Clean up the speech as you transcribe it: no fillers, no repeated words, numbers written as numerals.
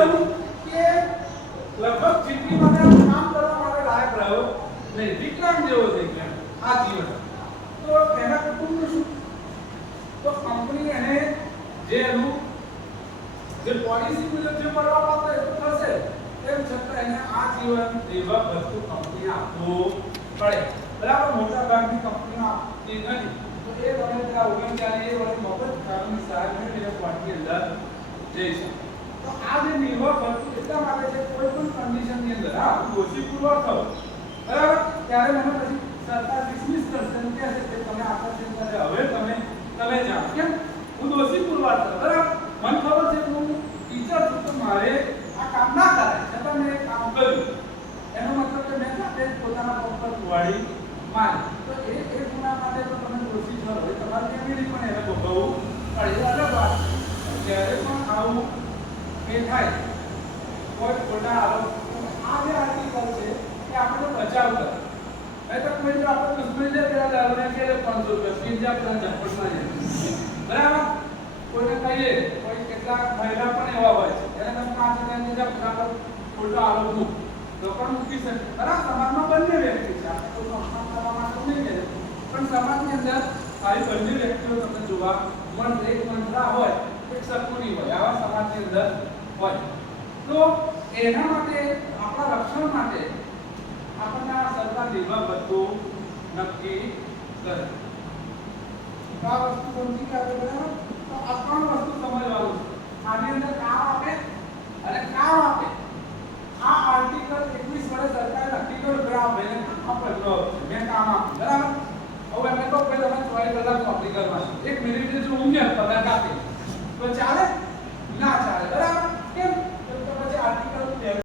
થયું કે લગભગ ચીટની માટે કામ કરવા માટે લાયક રહ્યો નહીં, વિકલાંગ જેવો થઈ ગયો આ જીવન. તો એના કુટુંબનું શું? તો કંપની એને જે એનું જે પોલિસી મુજબ જે કરવા માંગતો એ તો થશે, તેમ છતાં એને આ જીવન નિર્વાહ ભથ્થું કંપની આપવું પડે. બરાબર, મોટા ભાગની કંપનીઓ આપતી નથી. તો એ તમે ત્યાં 39 એ વડે મફત કાનૂની સહાય મેળવીને કોર્ટની અંદર જઈ શકો. તો આ જે નિર્વાહ ભથ્થું એટલા માટે છે કોઈ પણ કન્ડિશનની અંદર હા હું દોષી પુરવાર થયો બરાબર ત્યારે મને પછી સરકાર ડિસમિસ કરશે અને કહેશે કે તમે આટલા ચિંતા હવે તમે જાઓ. કેમ? હું દોષી પુરવાર થયો બરાબર, મને ખબર છે કે હું ટીચર છું તો મારે આ કામ ના કરાય છતાં મેં એ કામ કર્યું, એનો મતલબ કે મેં જાતે જ પોતાના પગ પર કુવાડી મારી. તો એ ગુના માટે તો તમે દોષી છો, એ તમારે ફેમિલી પણ એને ભોગવવું પડે. અલગ વાત જ્યારે પણ આવું એ થાય કોઈ ખોટા આરોપ, આ જે આર્ટિકલ છે એ આપણે બચાવ કરે. નહીં તો કોઈ જો આપણે દુશ્મનને પેલા દારૂને કે 500 રૂપિયા પીઝા પેલા ઝપટમાં જાય બરાબર, કોઈને કહીએ કોઈ કેટલાક મહિલા પણ એવા હોય છે એને તમે 5000 ની જગ્યા પર ખોટો આરોપ મૂકો તો પણ મૂકી શકે. બરાબર, સમાજમાં બંને વ્યક્તિ છે, આપણે કોઈ અપમાન કરવા માટે નહીં કહે પણ સમાજની અંદર આવી બંને વ્યક્તિઓ તમને જોવા મળશે. એક મંત્રા હોય એક શકુની હોય, આવા સમાજની અંદર હોય. તો એના માટે આપણા રક્ષણ માટે આપણને આ સરકાર નિર્વાહ ભથ્થું નક્કી કરે. આ વસ્તુ સમજી ગયા બરાબર. તો આ ત્રણ વસ્તુ સમજવા